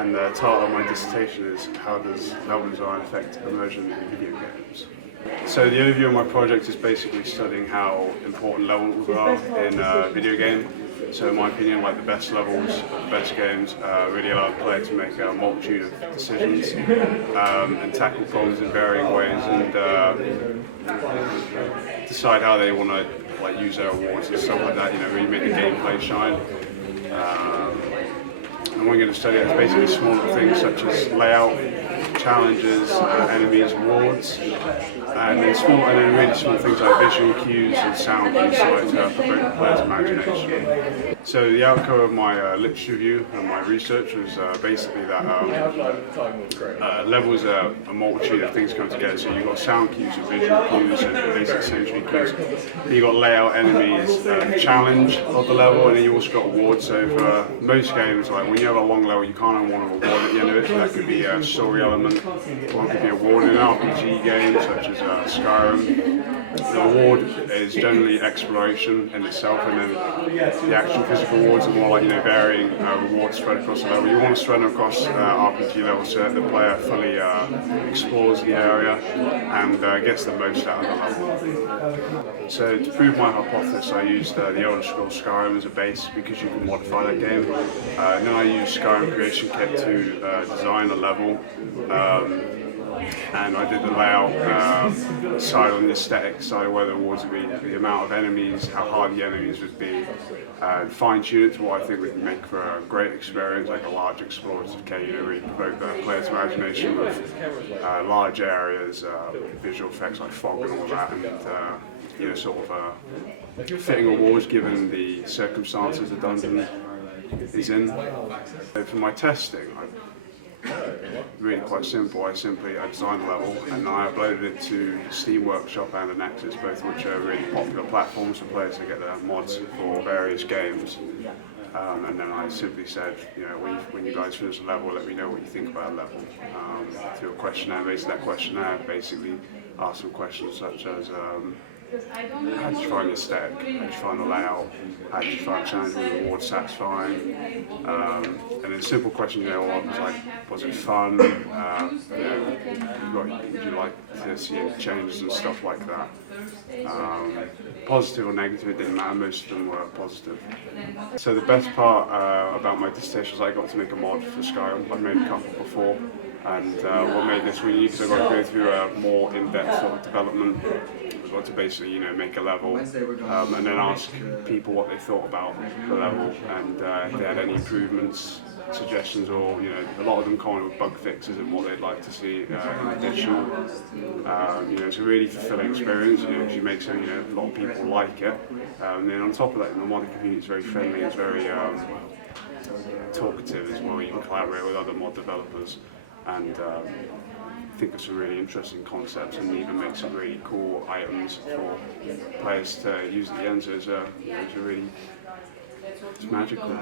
and the title of my dissertation is How Does Level Design Affect Immersion in Video Games? So the overview of my project is basically studying how important levels are in a video game. So in my opinion, like the best levels of the best games really allow the player to make a multitude of decisions and tackle problems in varying ways and decide how they want to use their awards and stuff like that. You know, really make the gameplay shine. And we're going to study it's basically small things such as layout, challenges, enemies, awards, and then really small things like visual cues and sound cues to provoke the player's imagination. So the outcome of my literature review and my research was basically that levels are a multitude of things come together. So you've got sound cues and visual cues and basic sensory cues. Then you've got layout, enemies, challenge of the level, and then you also got awards. So for most games, like when you have a long level, you can't have one award at the end of it. So that could be a story element. One could be awarded in an RPG game such as Skyrim. The award is generally exploration in itself, and then the actual physical awards are more like varying rewards spread across the level. You want to spread them across RPG levels so that the player fully explores the area and gets the most out of the level. So to prove my hypothesis, I used the Elder Scrolls Skyrim as a base because you can modify that game. And then I used Skyrim Creation Kit to design the level. And I did the layout side on the aesthetic side, where the awards would be, the amount of enemies, how hard the enemies would be, fine-tune it to what I think would make for a great experience, like a large explorative game, really provoke the player's imagination with large areas, visual effects like fog and all that, and sort of fitting awards given the circumstances the dungeon is in. For my testing, really quite simple. I designed the level and I uploaded it to Steam Workshop and the Nexus, both which are really popular platforms for players to get their mods for various games. And then I simply said, when you guys finish the level, let me know what you think about the level. Through a questionnaire, basically that questionnaire basically asked some questions such as how did you find the aesthetic? How did you find the layout? How did you find challenging the reward satisfying? And then simple questions, was it fun? Would you like to see any changes and stuff like that? Positive or negative, it didn't matter, most of them were positive. So the best part about my dissertation was I got to make a mod for Skyrim. I've made a couple before, and what made this really unique is I got to go through a more in-depth sort of development. I got to basically make a level and then ask people what they thought about the level and if they had any improvements, suggestions, or a lot of them kind of bug fixes and what they'd like to see in addition. It's a really fulfilling experience because you make something a lot of people like it. And then on top of that, the modding community is very friendly, it's very talkative as well. You can collaborate with other mod developers and think of some really interesting concepts and even make some really cool items for players to use at the end. So it's magical.